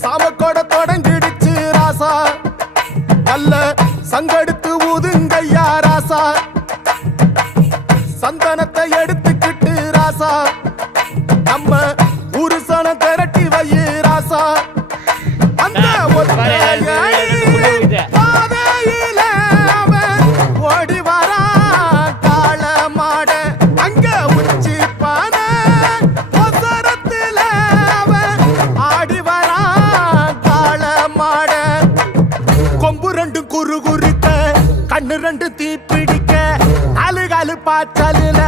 சாமக்கோட தொடங்கிடுச்சு ராசா நல்ல சங்கெடுத்து ஊதுங்கய்யா ராசா சந்தனத்தை எடுத்துக்கிட்டு ராசா நம்ம உருசன திரட்டி வையே ராசா அந்த பாதையில அவன் ஓடி வரா காள மாட அங்க உச்சி பான ஒசரத்துல அவன் ஆடி வரா காள மாட கொம்பு ரெண்டு குறு குறுக்க கண்ணு ரெண்டு தீ பிடிக்க அழுகாலு பாச்சலில